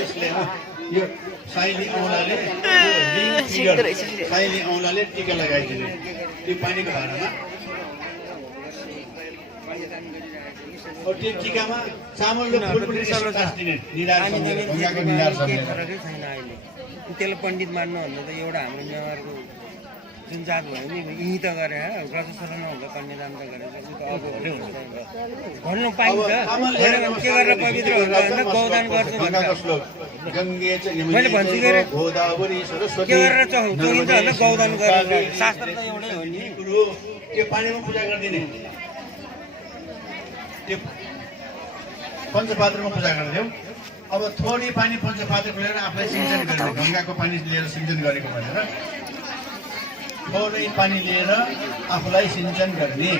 यसले यो साइली औँलाले साइली औँलाले टिका लगाइदिने त्यो पानीको भाँडामा। त्यो टिकामा चामल र फुल पनि दिने निधार सम्झेर ढुङ्गाको निधार सम्झेर। त्यसले पण्डित मान्नु भन्दा त एउटा हाम्रो नेवारको जुन जात भयो नि यहीँ त गरे ग्रहस्थ नहुँदा कन्यादान त गरेर भन्नु पाइन्छ। के गरेर पवित्र हुन्छ भन्दा गौदान गर्छु मैले भन्छु के अरे के गरेर चोखिन्छ भन्दा गौदान गरेर शास्त्र त एउटै हो नि। त्यो पानीमा पूजा गरिदिने त्यो पञ्चपात्रमा पूजा गरिदियौ। अब थोरै पानी पञ्चपात्र लिएर आफूलाई सिञ्चन गर्ने गङ्गाको पानी लिएर सिञ्चन गरेको भनेर थोरै पानी लिएर आफूलाई सिञ्चन गर्ने।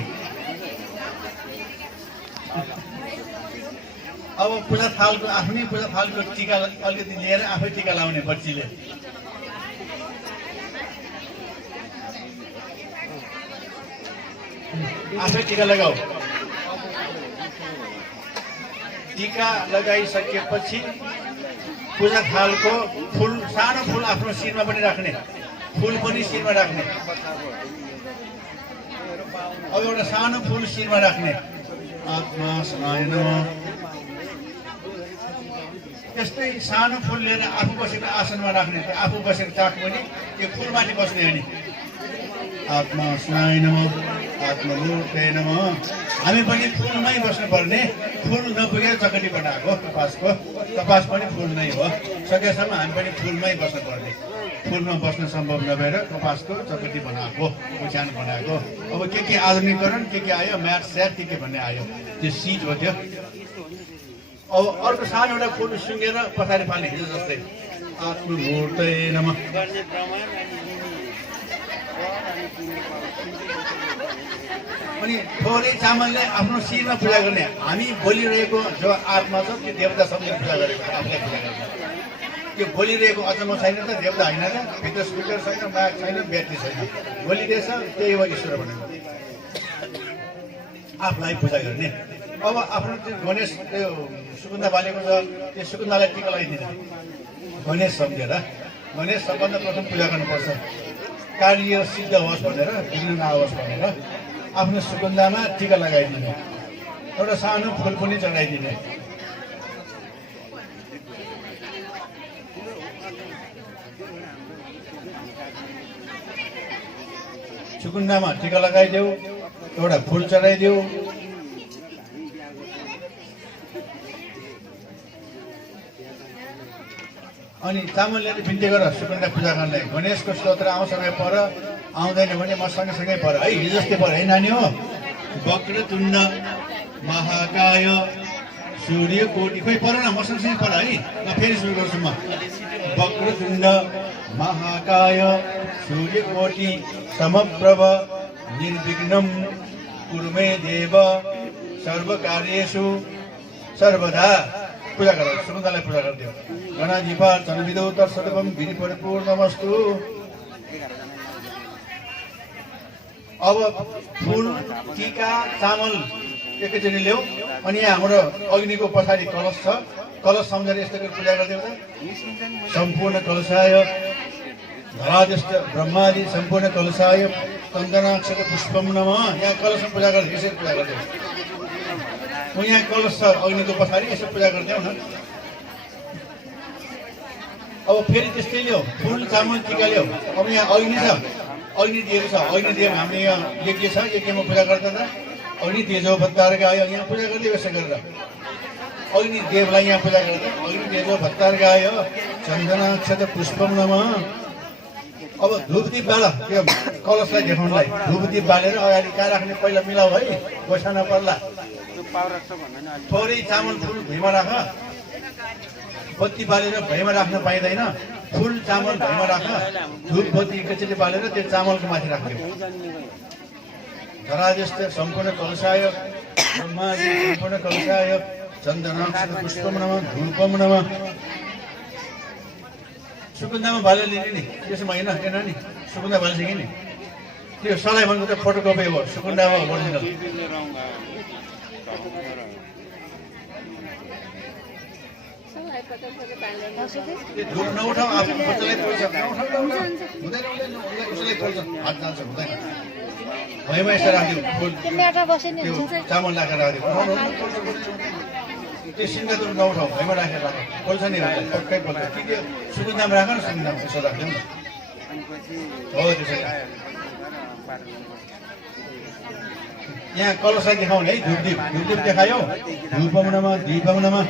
अब पूजा थालको आफ्नै पूजा थालको टिका अलिकति लिएर आफै टिका लाउने बच्चीले। आफै टिका लगाऊ। टिका लगाइसकेपछि पूजा थालको फुल सानो फुल आफ्नो शिरमा पनि राख्ने, फुल पनि शिरमा राख्ने। अब एउटा सानो फुल शिरमा राख्ने। आत्मा समाय नमः। त्यस्तै सानो फुल लिएर आफू बसेको आसनमा राख्ने, आफू बसेको चाक पनि त्यो फुलमाथि बस्ने अनि आत्मा समाय नमः आत्ममूर्ते नमः। हामी पनि फुलमै बस्नुपर्ने। फुल नपुगेर चकटी बनाएको कपास पनि फुल नै हो। सकेसम्म हामी पनि फुलमै बस्नुपर्ने। फुलमा बस्न सम्भव नभएर कपासको चकटी बनाएको, ओछ्यान बनाएको। अब के आधुनिकरण के आयो, म्याट स्याट के भन्ने आयो, त्यो सिट हो त्यो। अब अर्को सानो एउटा फुल सुँगेर पछाडि फाल्ने हिजो जस्तै आत्ममूर्ते नमः। अनि थोरै चामलले आफ्नो शिरमा पूजा गर्ने। हामी बोलिरहेको जो आत्मा छ त्यो देवता सम्झेर पूजा गरेको, आफूलाई पूजा गरेको। त्यो बोलिरहेको अचम्म छैन त, देवता होइन त, भित्र स्पिकर छैन, माग छैन, ब्याट्री छैन, बोलिरहेछ, त्यही हो ईश्वर भनेको। आफूलाई पूजा गर्ने। अब आफ्नो त्यो गणेश त्यो सुगन्धा बालेको छ, त्यो सुगन्धालाई टिका लगाइदिने गणेश सम्झेर। गणेश सबभन्दा प्रथम पूजा गर्नुपर्छ, कार्य सिद्ध होस् भनेर, बिग्रिनु नहोस् भनेर। आफ्नो सुगन्धामा टिका लगाइदिने, एउटा सानो फुल पनि चढाइदिने। सुगन्धामा टिका लगाइदेऊ, एउटा फुल चढाइदेऊ। अनि चामल लिएर बिन्ती गर सुगन्धा पूजा गर्नलाई। गणेशको स्तोत्र आउँसँगै पर, आउँदैन भने म सँगसँगै पर है, हिजो जस्तै पर है नानी हो। वक्रतुण्ड महाकाय सूर्यकोटि, खोइ पर न, म सँगसँगै पर है। ल फेरि सुरु गर्छु म। वक्रतुण्ड महाकाय सूर्यकोटि समप्रभ निर्विघ्नं कुरु मे देव सर्वकार्येषु सर्वदा। पूजा गर, सुगन्धालाई पूजा गरिदियो। गणाधिपा चन्द्रविदो तत्सर्वं विधि परिपूर्णमस्तु। अब फुल, टिका, चामल एकैचोटि ल्याऊ। अनि यहाँ हाम्रो अग्निको पछाडि कलश छ, कलश सम्झेर यस्तो गरी पूजा गरिदियो त। सम्पूर्ण कलशाय धराध्यक्ष ब्रह्मादि सम्पूर्ण कलशाय चन्दनाक्षत पुष्पम नमः। यहाँ कलशमा पूजा गर्दै यसरी पूजा गरिदियो। यहाँ कलश छ अग्निको पछाडि, यसो पूजा गरिदेऊ न। अब फेरि त्यस्तै ल्याऊ, फुल चामल टिका ल्याऊ। अब यहाँ अग्नि छ, अग्नि दिएको छ, अग्नि दियो हाम्रो यहाँ यज्ञ छ, यज्ञमा पूजा गर्दा त अग्नि तेजो भत्तार गायो, यहाँ पूजा गरिदियो यसो गरेर। अग्नि देवलाई यहाँ पूजा गर्दा अग्नि तेजो भत्तार गायो चन्दनाक्षत पुष्पम नमः। अब धुपदीप बाल, त्यो कलशलाई देखाउनलाई धुपदीप बालेर अगाडि कहाँ राख्ने पहिला मिलाऊ है, पैसा नपर्ला। थोरै चामल फुल भुइँमा राख, बत्ती बालेर भुइँमा राख्न पाइँदैन। फुल चामल भुइँमा राख, धुप बत्ती एकैचोटि बालेर त्यो चामलको माथि राख्यो। धराध्यक्ष सम्पूर्ण कलशाय ब्रह्मादि सम्पूर्ण कलशाय चन्दनाक्षत पुष्पम नमः धूपम नमः। सुगन्धामा बालेर लिने नि, त्यसमा होइन हेर्न नि, सुगन्धा बालिसक्यो नि। त्यो सलाई भनेको त फोटोकपी हो, सुगन्धामा ओरिजिनल। धुप नउठाऊ आफू कसैलाई पोल्छ हुँदैन कसैलाई पोल्छ हात जान्छ हुँदैन भैमा यसो राखिदियो फुल त्यो चामल राखेर राखिदियो त्यो सिङ्गातुर नउठाऊ भैमा राखेर राख पोल्छ नि पक्कै पोल्छ कि त्यो सुगन्धामा राख न सुगन्धामा यसो राख्दिउँ न हो त्यसरी यहाँ कलशलाई देखाउने है धुपदीप देखायो धुपमाउनमा दीपमाउनमा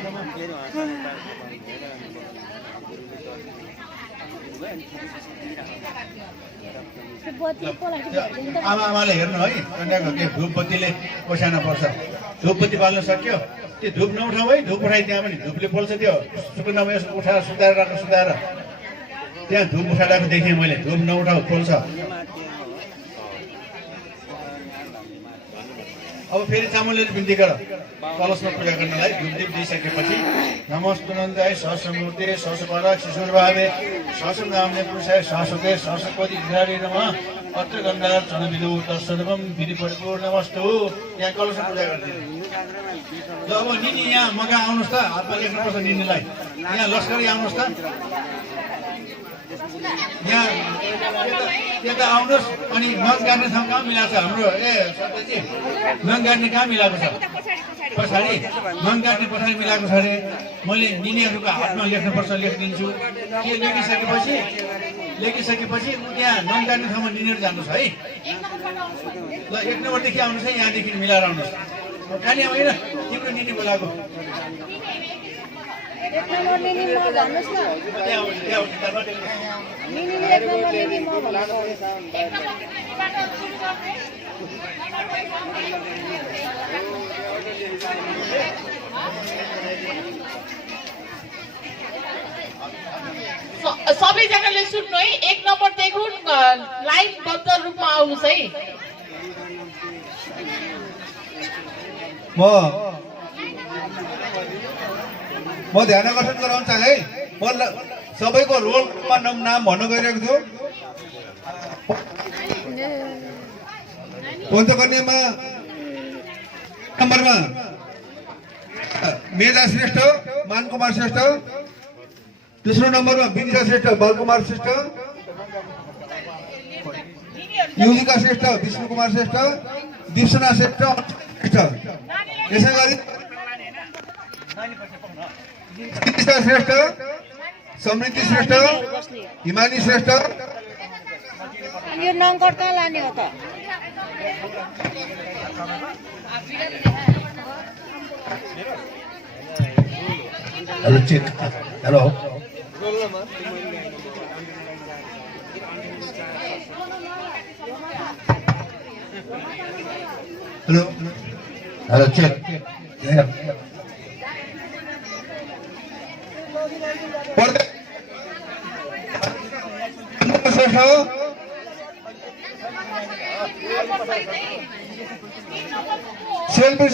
आमाले हेर्नु है कन्याको त्यो धुपबत्तीले कोसाना पर्छ धुपबत्ती बाल्न सक्यो त्यो धुप नउठाऊ है धुप उठाइ त्यहाँ पनि धुपले पोल्छ त्यो सुकुनामा यसो उठाएर सुताएर राख्नु सुताएर त्यहाँ धुप उठाइरहेको देखेँ मैले धुप नउठाऊ पोल्छ अब फेरि चामलले बिन्ती गर कलशमा पूजा गर्नलाई धुपदीप दिइसकेपछि नमस्तुनन्दाय सहस्रमूर्ति सहस्रपराग शिशुर्भावे सहस्रनाम्ने पुरुषाय शाश्वते सहस्रपति विहारी नमः अत्र गन्धा चरणविदो तत्सर्वं विधि परिपूर्णमस्तु यहाँ कलशमा पूजा गरिदिनु ल अब निनी यहाँ मगा आउनुहोस् त हातमा लेख्नुपर्छ निनीलाई यहाँ लस्करी आउनुहोस् त यहाँ त्यता आउनुहोस् अनि नङ गाड्ने ठाउँ कहाँ मिलाएको छ हाम्रो सत्यजी नङ गाड्ने कहाँ मिलाएको छ पछाडि नङ गाड्ने पछाडि मिलाएको छ अरे मैले निनीहरूको हातमा लेख्नुपर्छ लेखिदिन्छु के लेखिसकेपछि त्यहाँ नङ गाड्ने ठाउँमा निनीहरू जानुहोस् है ल 1 नम्बरदेखि आउनुहोस् है यहाँदेखि मिलाएर आउनुहोस् खाली होइन तिम्रो निनी बोलाएको सबैजनाले सुन्नु है 1 नम्बरदेखि लाइनबद्ध रूपमा आउनुहोस् है म ध्यान आकर्षण गराउन चाहे है म सबैको रोलमा नाम भन्न गइरहेको छु पञ्चकन्यामा नम्बरमा मेधा श्रेष्ठ मानकुमार श्रेष्ठ तेस्रो नम्बरमा विनिता श्रेष्ठ बालकुमार श्रेष्ठ युजिका श्रेष्ठ विष्णु कुमार श्रेष्ठ दीपसना श्रेष्ठ यसै गरी श्रेष्ठ समृद्धि श्रेष्ठ हिमानी श्रेष्ठ यो नम्बर कहाँ लाने हो त hello check hello hello hello check selfie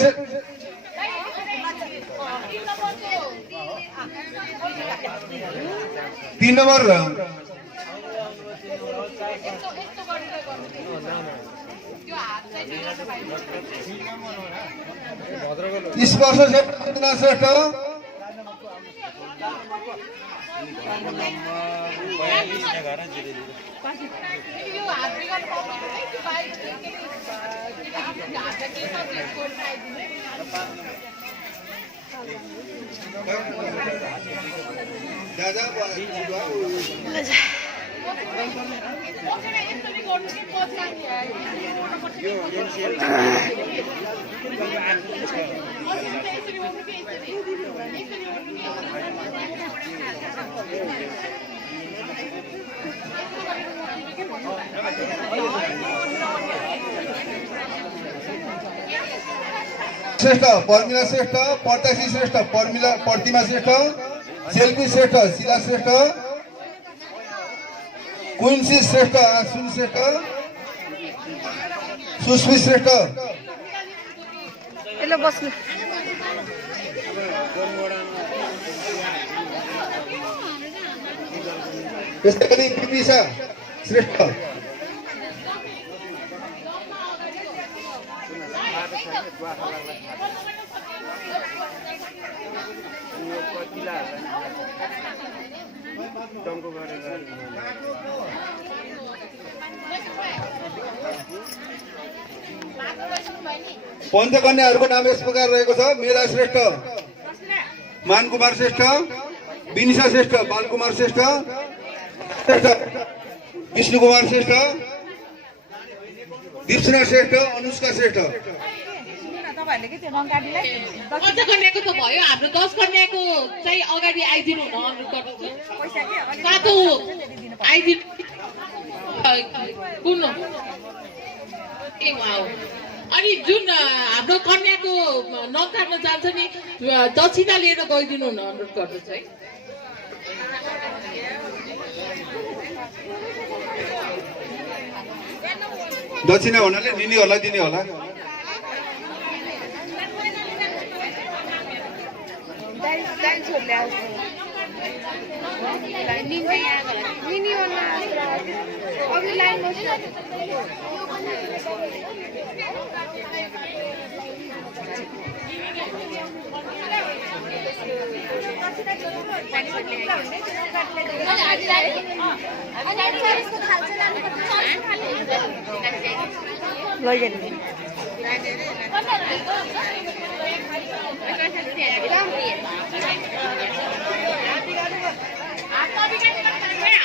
3 number Sparsh Shrestha Shrestha Parmila Shrestha पर्तासी श्रेष्ठ पर्मिला प्रतिमा श्रेष्ठ सेल्फी श्रेष्ठ शिला श्रेष्ठ कुन्सी श्रेष्ठ आसुन श्रेष्ठ सुस्मी श्रेष्ठ यसले बस्नु त्यसै गरी विदिशा श्रेष्ठ पञ्चकन्याहरूको नाम यस प्रकार रहेको छ: मेधा श्रेष्ठ, मानकुमार श्रेष्ठ, विनिशा श्रेष्ठ, बालकुमार श्रेष्ठ, विष्णु कुमार श्रेष्ठ, दीपसुना श्रेष्ठ, अनुष्का श्रेष्ठ। अझ कन्याको त भयो, हाम्रो 10 कन्याको चाहिँ अगाडि आइदिनु हुन अनुरोध गर्दछु। सातो आइदिनु कुन ए वाउ। अनि जुन हाम्रो कन्याको नङ काट्न जान्छ नि, दक्षिणा लिएर गइदिनु हुन अनुरोध गर्दछु है। दक्षिणा भन्नाले निनीहरूलाई दिने होला।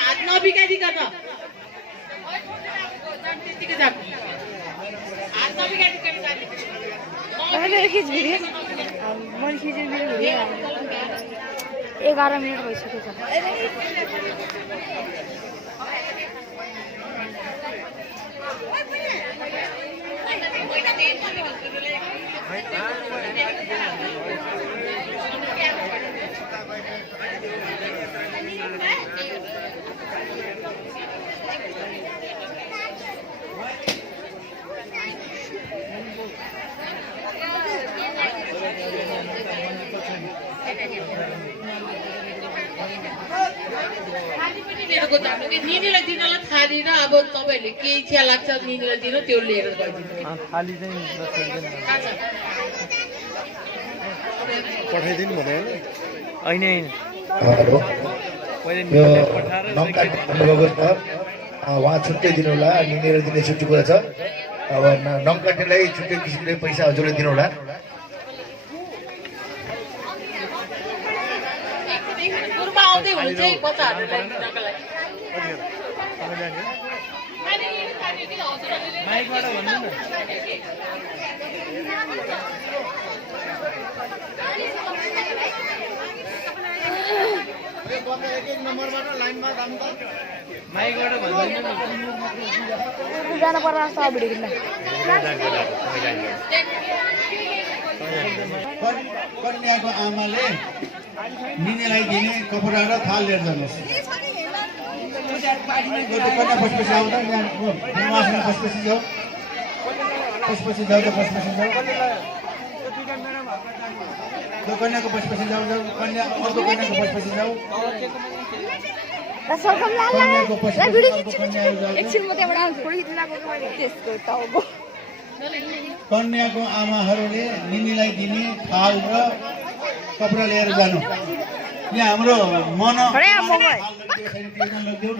हात नबिगारिकन त्यतिकै जानु, हात नबिगारिकन जानु। मैले खिचेको भिडियो 11 मिनट भइसक्यो छ। निनीलाई दिनलाई थाली र अब तपाईँहरूले के इच्छा लाग्छ निनीलाई दिनु, त्यो लिएर गइदिनु। थाली चाहिँ पठाइदिनु भने होइन उहाँ छुट्टै दिनु होला, निनेर दिने छुट्टी कुरा छ। अब नङ काट्नेलाई छुट्टै किसिमले पैसा हजुरले दिनु होला। गुरुमा आउँदै हुनुहुन्छ है बच्चाहरूलाई दिनको लागि। माइकबाट भन्नु न। माइकबाट भन्दैन न। जान पर्ला छ भिडियो किन्न। कन्याको आमाले निनीलाई दिने कपडा र थाल लिएर जानुहोस्। कन्या पशुपछि आउँदा उहाँसँग पशुपछि जाऊ, पशुपछि जाऊ, पशुपछि जाऊ, त्यो कन्याको पशुपछि जाऊ, कन्या अर्को कन्याको पशुपछि जाऊ, कन्याको पशुपछि एकछिन म त्यहाँबाट आउँछु। त्यसको टाउको कन्याको आमाहरूले निनीलाई दिने थाल र कपडा लिएर जानु। यहाँ हाम्रो मन लगिदेऊ न,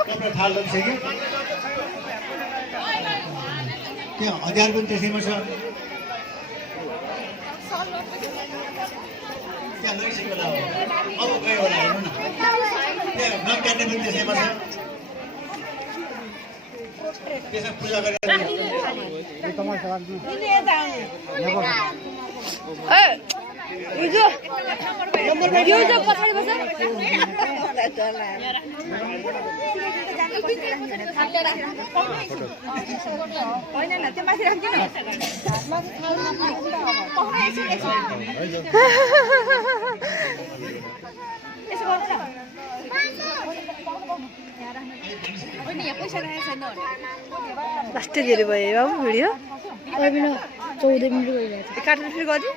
कपडा थाल लगिसक्यो। त्यहाँ हतियार पनि त्यसैमा छ, त्यहाँ लगिसक्यो होला। अब गयो होला, हेर्नु न, त्यहाँ नङ काट्ने पनि त्यसैमा छ। त्यसमा पूजा गरेर यो जो पछाडि बस्छ होइन न, त्यो माथि राख्दिन। यसो गर्नु न। लास्टै धेरै भयो बाबु भिडियो। 14 मिनट गइरहेको छ। काटेर फेरि गरिदिउँ।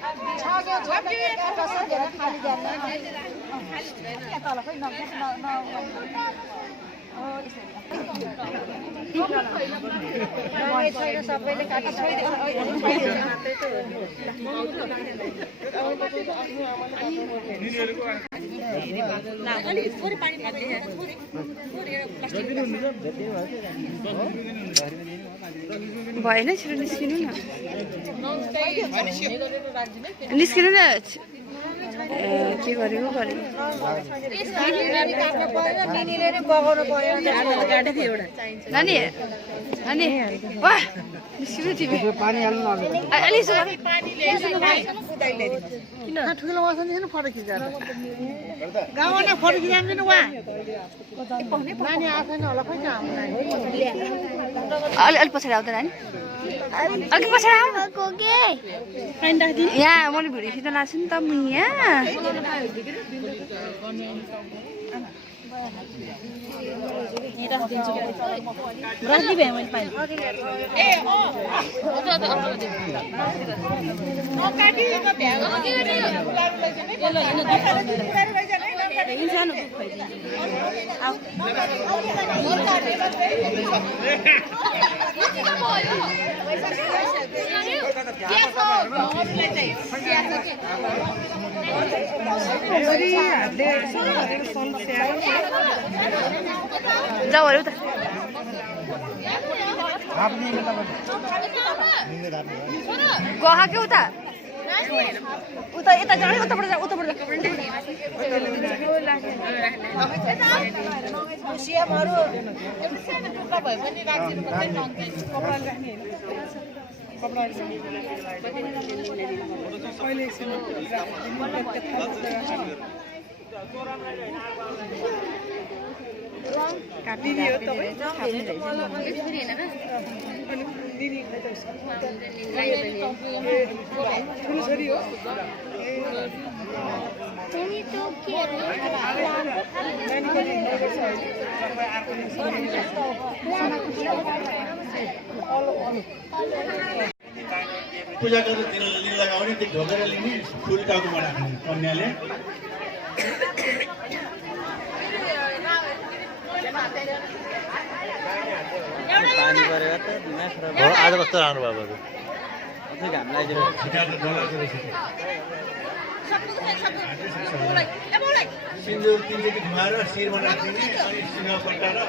भएन छिटो निस्किनु न निस्किनु न के गरेको गरेको नानी नानी वाह निस्किनु तिमी पानी हाल्नु अलि किन ठुलो वासन दिनु फोटो खिचेर गाउँमा फोटो खिचाउँदिनु वा नानी आफै न होला खोइ अलि पछाडि आउँदैन नानी अलिक पछाडि आऊ यहाँ मैले भिडियो खिच्न लाग्छु नि त म यहाँ जाऊ अरे उता गहा के उता उता यता जाने उताबाट जा उताबाट सिएमहरु एउटा सानो टुक्रा भए पनि राखिदिनु पर्छ नि कपडा राख्ने हैन कपडा पहिले एकछिन काटिदियो तपाईँ ठुलो छोरी हो पूजा गरेर दिन लगाउने त्यो ढोकेर लिने फुल टाउकोमा राख्ने कन्याले आज कस्तो राम्रो भयो घाम लागिदिनु सिन्दुर तिनचोटि घुमाएर शिरमा राखिदिने अनि सिंह पट्टा र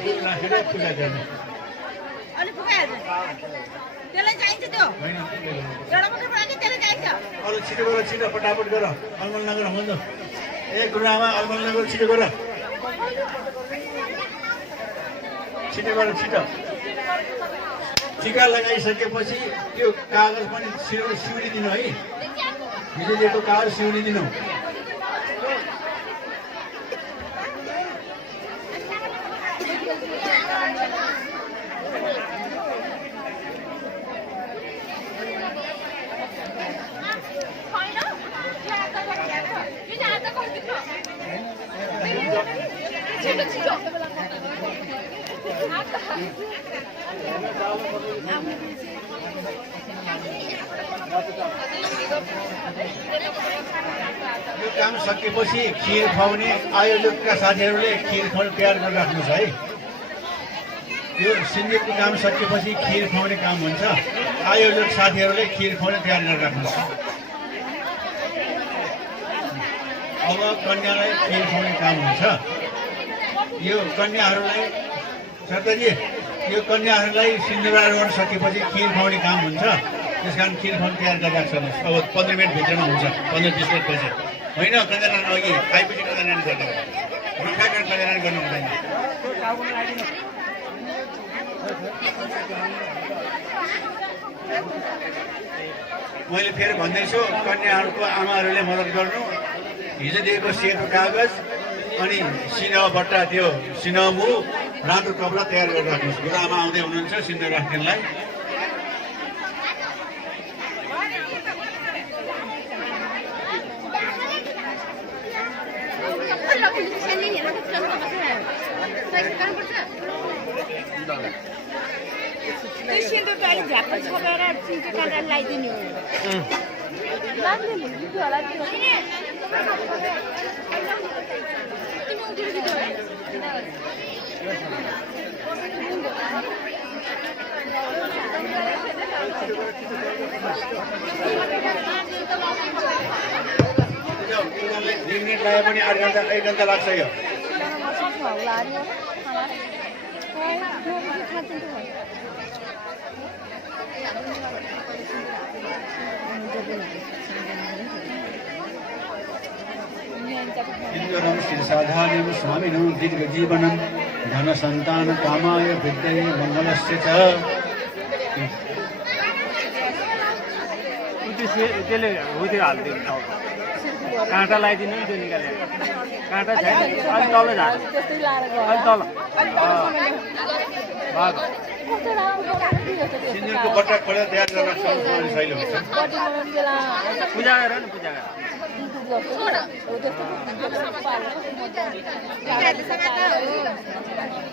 फुल राखेर पूजा गर्ने अरू छिटो गर छिटो फटाफट गर अलमल नगर हुन्छ ए गुरुआमा अलमल नगर छिटो गर छिटो गर छिटो टिका लगाइसकेपछि त्यो कागज पनि सिउरिदिनु है हिजो दिएको कागज सिउरिदिनु यो काम सकेपछि खिर खुवाउने आयोजकका साथीहरूले खिर खुवाउने तयार गरेर राख्नुहोस् है यो सिन्दुरको काम सकेपछि खिर खुवाउने काम हुन्छ आयोजक साथीहरूले खिर खुवाउने तयार गरेर राख्नुहोस् अब कन्यालाई खिर खुवाउने काम हुन्छ यो कन्याहरूलाई सरदारजी यो कन्याहरूलाई सिन्दुरारोहण सकेपछि खिर खुवाउने काम हुन्छ त्यस कारण खिर खुवाउने तयार गरेर राख्नुहोस् अब 15 मिनट भित्रमा हुन्छ 15-20 मिनट पछि होइन कन्यादान अघि खाएपछि कन्यादान गर्नु मिठा कन्यादान गर्नु हुँदैन मैले फेरि भन्दैछु कन्याहरूको आमाहरूले मद्दत गर्नु हिजो दिएको सेतो कागज अनि सिनेमा बट्टा त्यो सिनेमा मु रातो कपडा तयार गरेर राख्नुहोस् गुरुआमा आउँदै हुनुहुन्छ सिन्दुर राख्नेलाई लगाइदिनु मिनट लाग्यो भने 1 घन्टा लाग्छ यो इन्द्रं श्रीसाधारणं स्वामिनं दीर्घजीवनं धनसन्तानकामाय वृद्धये मङ्गलस्य च त्यसले हुँदै हालिदिनु काँटा लगाइदिनु नि त्यो निकालेर काँटा छैन अलि तल झार अलि तल सिन्दुरको बट्टा खोलेर तयार गर्न सक्ने शैली हुन्छ पूजा गरेर नि पूजा गरेर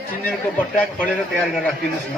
सिन्दुरको बट्टा खोलेर तयार गरेर राखिदिनुहोस् न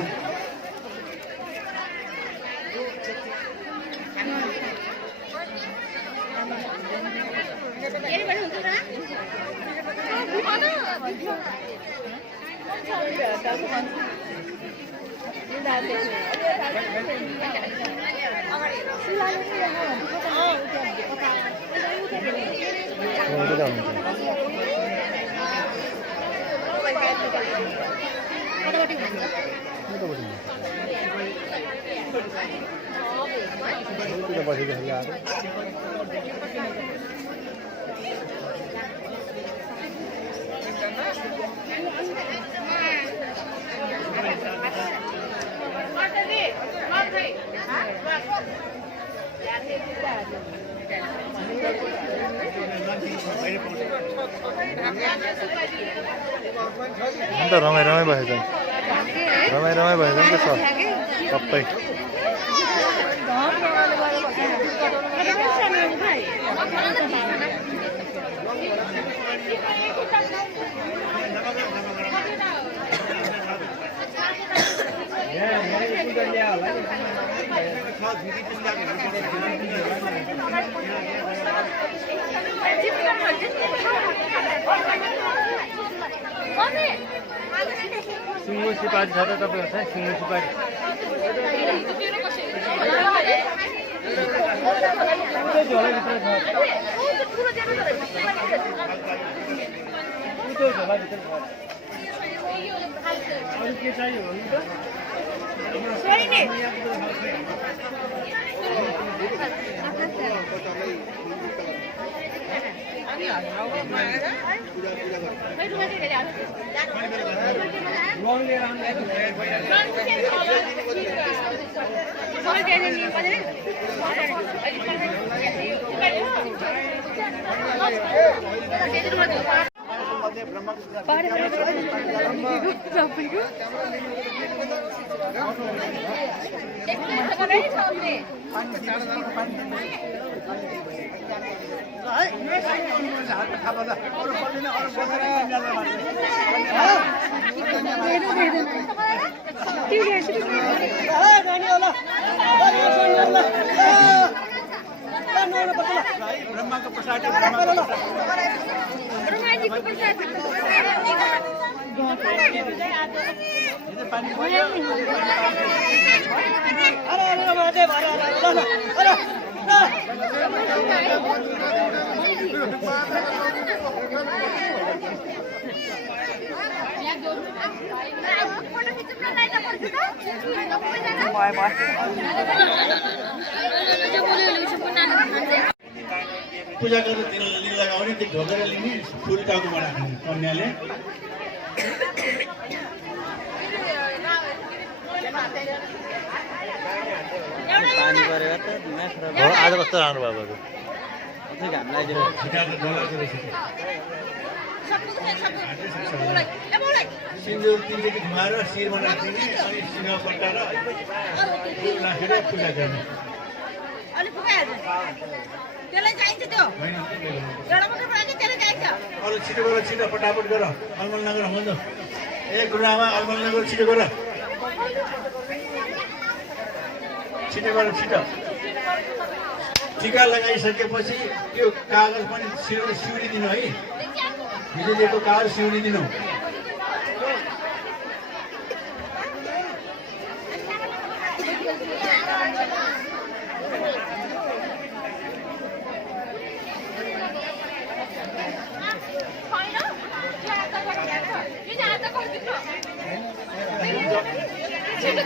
अन्त रमाइ भएछ रमाइ भएछ नि त सबै सुँगुर सुपारी छ त तपाईँको छ सुँगुर सुपारी अरू के चाहियो भन्नु त पूजा गरेर दिन लगाउने त्यो ढोकेर लिने फुल टाउकोमा राख्ने कन्याले आज कस्तो राम्रो भयो सिन्दुर तिनचोटि घुमाएर शिरमा राखिदिने अनि सिंह पट्टा र फुल राखेर पूजा गर्ने अरू छिटो गर छिटो फटाफट गर अलमल नगर हुन्छ ए गुरुआमा अलमल नगर छिटो गर छिटो गर छिटो टिका लगाइसकेपछि त्यो कागज पनि सिउरिदिनु है हिजो दिएको कागज सिउरिदिनु यो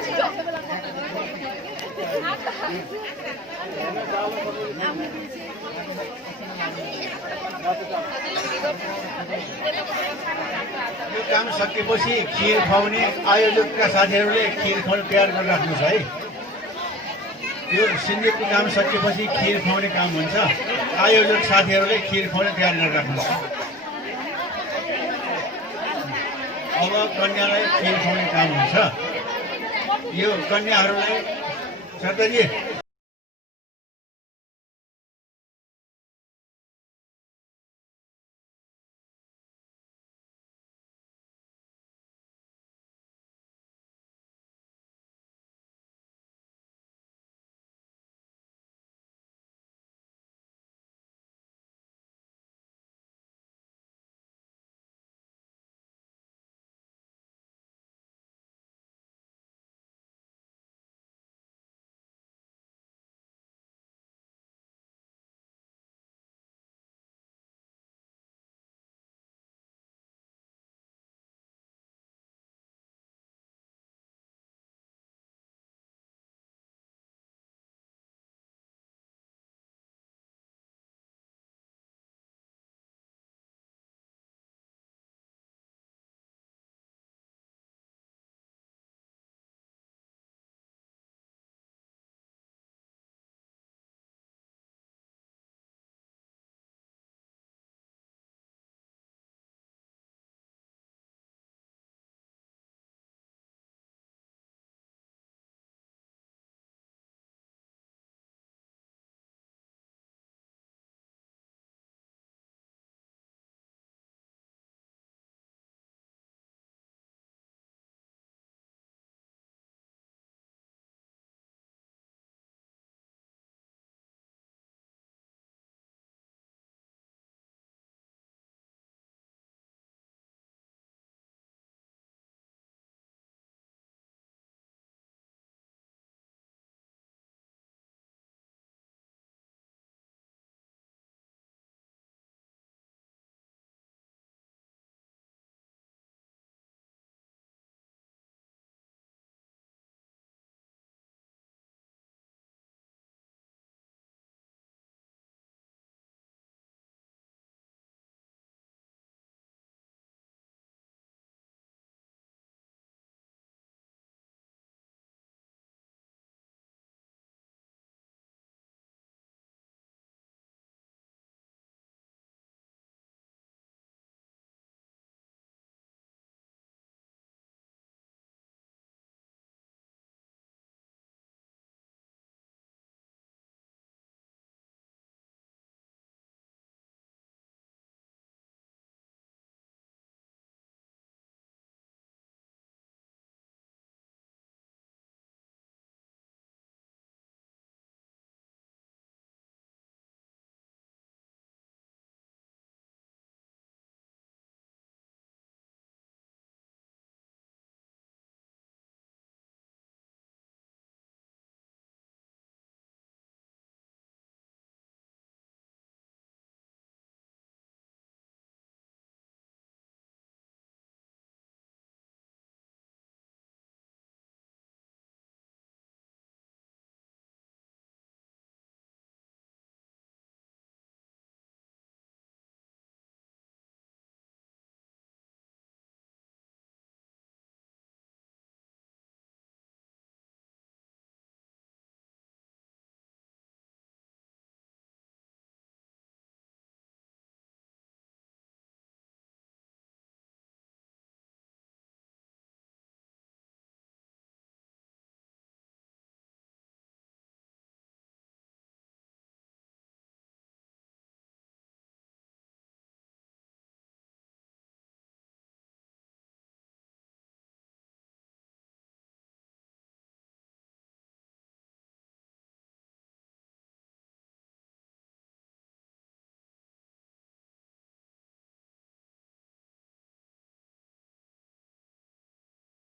काम सकेपछि खिर खुवाउने आयोजकका साथीहरूले खिर खुवाउने तयार गरेर राख्नुहोस् है। यो सिन्धुको काम सकेपछि खिर खुवाउने काम हुन्छ। आयोजक साथीहरूले खिर खुवाउने तयार गरेर राख्नुहोस्। अब कन्यालाई खिर खुवाउने काम हुन्छ। यो कन्याहरूलाई सरदारजी